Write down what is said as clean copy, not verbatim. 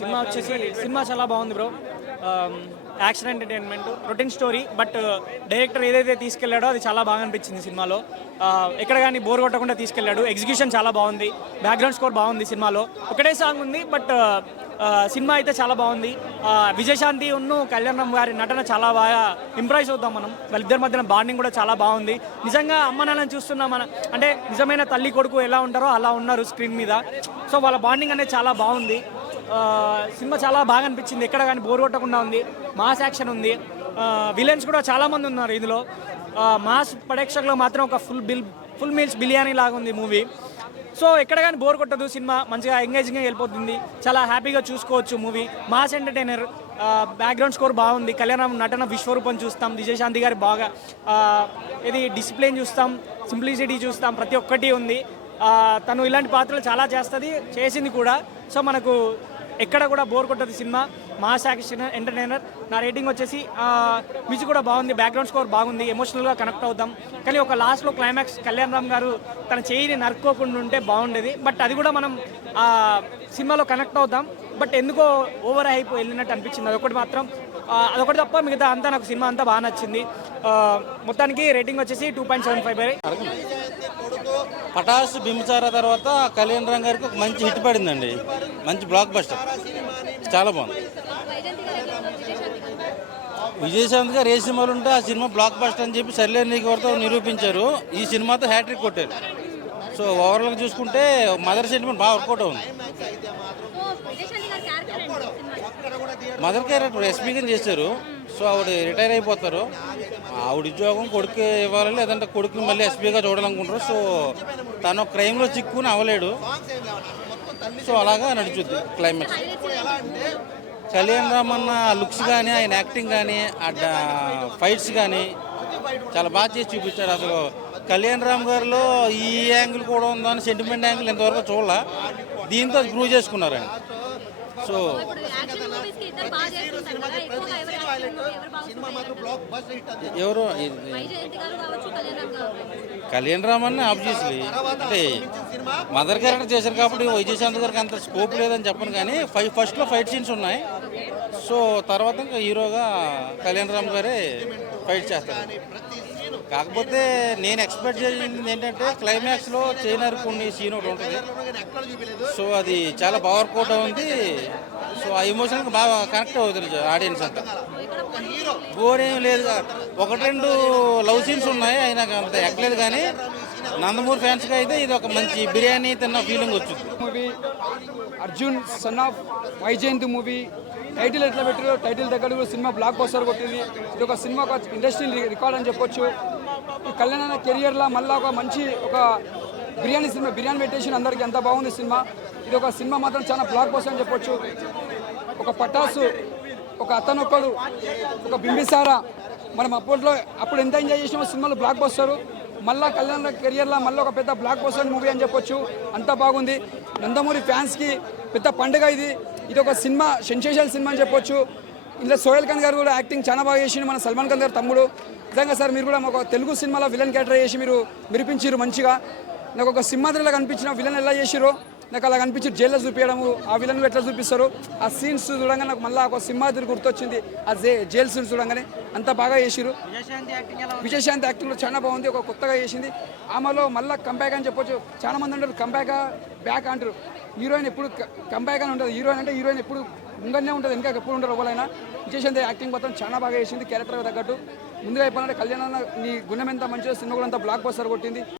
Cinema వచ్చేసి cinema చాలా బాగుంది bro. Action entertainment routine story, but director ఏదైతే తీసుకెళ్లాడో అది చాలా బాగా అనిపించింది సినిమాలో. ఎక్కడ కానీ బోర్ కొట్టకుండా తీసుకెళ్లాడు. ఎగ్జిక్యూషన్ చాలా బాగుంది, బ్యాక్గ్రౌండ్ స్కోర్ బాగుంది సినిమాలో. ఒకటే సాంగ్ ఉంది, బట్ సినిమా అయితే చాలా బాగుంది. విజయశాంతి కళ్యాణం గారి నటన చాలా బాగా ఇంప్రైజ్ అవుతాం మనం. వాళ్ళిద్దరి మధ్యన బాండింగ్ కూడా చాలా బాగుంది. నిజంగా అమ్మ నాన్నని చూస్తున్నాం మన, అంటే నిజమైన తల్లి కొడుకు ఎలా ఉంటారో అలా ఉన్నారు స్క్రీన్ మీద. సో వాళ్ళ బాండింగ్ అనేది చాలా బాగుంది. సినిమా చాలా బాగా అనిపించింది, ఎక్కడ కానీ బోర్ కొట్టకుండా ఉంది. మాస్ యాక్షన్ ఉంది, విలన్స్ కూడా చాలామంది ఉన్నారు ఇందులో. మాస్ ప్రేక్షకులకు మాత్రం ఒక ఫుల్ మీల్స్ బిర్యానీ లాగా ఉంది మూవీ. సో ఎక్కడ కానీ బోర్ కొట్టదు, సినిమా మంచిగా ఎంగేజింగ్గా వెళ్ళిపోతుంది, చాలా హ్యాపీగా చూసుకోవచ్చు movie. Mass entertainer, background score బాగుంది, కళ్యాణం నటన విశ్వరూపం చూస్తాం, విజయశాంతి గారి బాగా ఇది డిసిప్లిన్ చూస్తాం, సింప్లిసిటీ చూస్తాం, ప్రతి ఒక్కటి ఉంది. తను ఇలాంటి పాత్రలు చాలా చేసింది కూడా. సో మనకు ఎక్కడ కూడా బోర్ కొట్టదు సినిమా. Mass action entertainer. నా రేటింగ్ వచ్చేసి మ్యూజిక్ కూడా బాగుంది, బ్యాక్గ్రౌండ్ స్కోర్ బాగుంది, ఎమోషనల్గా కనెక్ట్ అవుతాం. కానీ ఒక లాస్ట్లో క్లైమాక్స్ కళ్యాణ్ రామ్ గారు తన చేయిని నరుక్కోకుండా ఉంటే బాగుండేది, బట్ అది కూడా మనం సినిమాలో కనెక్ట్ అవుతాం. బట్ ఎందుకో ఓవర్ హైప్ వెళ్ళినట్టు అనిపించింది. అదొకటి మాత్రం, అదొకటి తప్ప మిగతా అంతా నాకు సినిమా అంతా బాగా నచ్చింది. మొత్తానికి రేటింగ్ వచ్చేసి 2.75. పటాస్ బింబిసారా తర్వాత కళ్యాణ్ రామ్ గారికి ఒక మంచి హిట్ పడిందండి, మంచి బ్లాక్ బస్టర్, చాలా బాగుంది. విజయశాంతి గారు ఏ సినిమాలు ఉంటే ఆ సినిమా బ్లాక్ బస్టర్ అని చెప్పి సర్లేని నీకు వరతో నిరూపించారు. ఈ సినిమాతో హ్యాట్రిక్ కొట్టారు. సో ఓవరాల్గా చూసుకుంటే మదర్ సెంటిమెంట్ బాగా వర్కౌట్ అవుతుంది. మదర్ క్యారెక్టర్ ఎస్పీగా చేశారు. సో ఆవిడ రిటైర్ అయిపోతారు, ఆవిడ ఉద్యోగం కొడుకు ఇవ్వాలి, లేదంటే కొడుకుని మళ్ళీ ఎస్పీగా చూడాలనుకుంటారు. సో తను క్రైమ్లో చిక్కుని అవ్వలేడు. సో అలాగా నడుచుద్ది క్లైమాక్స్. కళ్యాణ్ రామ్ అన్న లుక్స్ కానీ, ఆయన యాక్టింగ్ కానీ, ఫైట్స్ కానీ చాలా బాగా చేసి చూపించాడు. అసలు కళ్యాణ్ రామ్ గారిలో ఈ యాంగిల్ కూడా ఉందని, సెంటిమెంట్ యాంగిల్ ఇంతవరకు చూడాల, దీంతో ప్రూవ్ చేసుకున్నారండి. సో ఎవరు కళ్యాణ్ రామ్ అన్న ఆబ్వియస్లీ అంటే మదర్ క్యారెక్టర్ చేశారు కాబట్టి విజయశాంతి గారికి అంత స్కోప్ లేదని చెప్పను, కానీ ఫస్ట్లో ఫైట్ సీన్స్ ఉన్నాయి. సో తర్వాత ఇంకా హీరోగా కళ్యాణ్ రామ్ గారే ఫైట్ చేస్తారు. కాకపోతే నేను ఎక్స్పెక్ట్ చేసింది ఏంటంటే క్లైమాక్స్లో చైనర్ కొన్ని సీన్ ఒకటి ఉంటుంది. సో అది చాలా బాగా వర్కౌట్ అవుతుంది. సో ఆ ఎమోషన్కి బాగా కనెక్ట్ అవుతుంది ఆడియన్స్ అంతా. బోర్ ఏం లేదు, ఒకటి రెండు లవ్ సీన్స్ ఉన్నాయి, ఆయనకు అంత ఎక్కలేదు. కానీ నందమూరి ఫ్యాన్స్గా అయితే ఇది ఒక మంచి బిర్యానీ తిన్న ఫీలింగ్ వచ్చింది. Movie Arjun son of Vyjayanthi movie. Title ఎట్లా పెట్టారో టైటిల్ దగ్గర కూడా సినిమా బ్లాక్ బస్టర్ కొట్టింది. ఇది ఒక సినిమా ఒక ఇండస్ట్రీ రికార్డ్ అని చెప్పొచ్చు. ఈ కళ్యాణ్ అన్న కెరియర్లో మళ్ళీ ఒక మంచి ఒక బిర్యానీ సినిమా, బిర్యానీ పెట్టేసి అందరికీ ఎంత బాగుంది సినిమా. ఇది ఒక సినిమా మాత్రం చాలా బ్లాక్ బస్టర్ అని చెప్పొచ్చు. ఒక పటాసు, ఒక అతనొక్కడు, ఒక బింబిసారా, మనం అప్పుడు ఎంత ఎంజాయ్ చేసినామో సినిమాలు బ్లాక్ బస్టరు. మళ్ళీ కళ్యాణ్ కెరియర్లో మళ్ళీ ఒక పెద్ద బ్లాక్ బస్టర్ మూవీ అని చెప్పొచ్చు. అంతా బాగుంది. నందమూరి ఫ్యాన్స్కి పెద్ద పండుగ ఇది. ఇది ఒక సినిమా, సెన్సేషనల్ సినిమా అని చెప్పొచ్చు. ఇందులో సోహెల్ ఖాన్ గారు కూడా యాక్టింగ్ చాలా బాగా చేసిండు, మన సల్మాన్ ఖాన్ గారు తమ్ముడు. నిజంగా సార్ మీరు కూడా ఒక తెలుగు సినిమాలో విలన్ క్యారెక్టర్ చేసి మీరు మెరిపించారు మంచిగా. నాకు ఒక సింహాద్రిలో కనిపించిన విలన్ ఎలా చేసిరో నాకు అలా కనిపించి జైల్లో చూపించడము, ఆ విలన్ ఎట్లా చూపిస్తారు ఆ సీన్స్ చూడంగా నాకు మళ్ళీ ఒక సింహాద్రి గుర్తొచ్చింది. ఆ జైల్ సీన్స్ చూడంగానే అంత బాగా చేసిరు. విజయశాంతి యాక్టింగ్ చాలా బాగుంది, ఒక కొత్తగా చేసింది. ఆమెలో మళ్ళీ కంబ్యాక్ అని చెప్పొచ్చు. చాలా మంది అంటారు బ్యాక్ అంటారు. హీరోయిన్ ఎప్పుడు కంబ్యాక్ అని ఉంటుంది. హీరోయిన్ అంటే హీరోయిన్ ఎప్పుడు ముంగనే ఉంటుంది, ఇంకా ఎప్పుడు ఉంటారు ఎవరైనా. విజయశాంతి యాక్టింగ్ మొత్తం చాలా బాగా చేసింది, క్యారెక్టర్ తగ్గట్టు. ముందుగా చెప్పాలంటే కళ్యాణ్ నీ గుణం ఎంత మంచిగా సినిమా కూడా అంత బ్లాక్ బస్టర్ కొట్టింది.